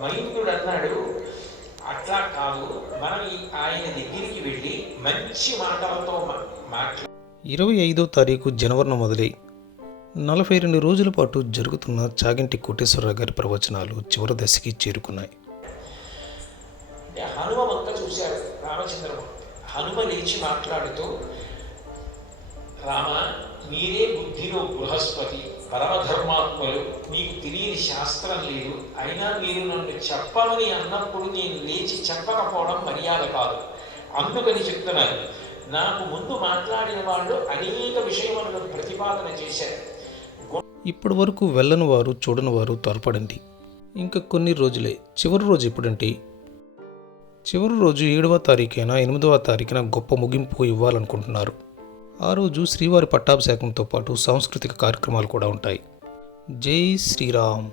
మైందుడు అన్నాడు, అట్లా కాదు, మనం ఆయన దగ్గరికి వెళ్ళి మంచి మాటలతో మాట్లా 25వ తారీఖు జనవరిన మొదలై 42 రోజుల పాటు జరుగుతున్న చాగంటి కోటేశ్వరరావు గారి ప్రవచనాలు చివరి దశకి చేరుకున్నాయి. అంటే హనుమ వంక చూశారు రామచంద్రమూర్తి. హనుమ లేచి మాట్లాడుతూ, రామ, మీరే బుద్ధిలో బృహస్పతి, పరమధర్మాత్మలు, మీకు తెలియని శాస్త్రం లేదు, అయినా మీరు నన్ను చెప్పమని అన్నప్పుడు నేను లేచి చెప్పకపోవడం మర్యాద కాదు, అందుకని చెప్తున్నాను. నాకు ముందు మాట్లాడిన వాళ్ళు అనేక విషయములను ప్రతిపాదన చేశారు. ఇప్పటి వరకు వెళ్ళని వారు చూడని వారు త్వరపడండి. ఇంకా కొన్ని రోజులే. చివరి రోజు ఎప్పుడంటే చివరి రోజు 7వ తారీఖైనా 8వ తారీఖున గొప్ప ముగింపు ఇవ్వాలనుకుంటున్నారు. ఆ రోజు శ్రీవారి పట్టాభిషేకంతో పాటు సాంస్కృతిక కార్యక్రమాలు కూడా ఉంటాయి. జై శ్రీరామ్.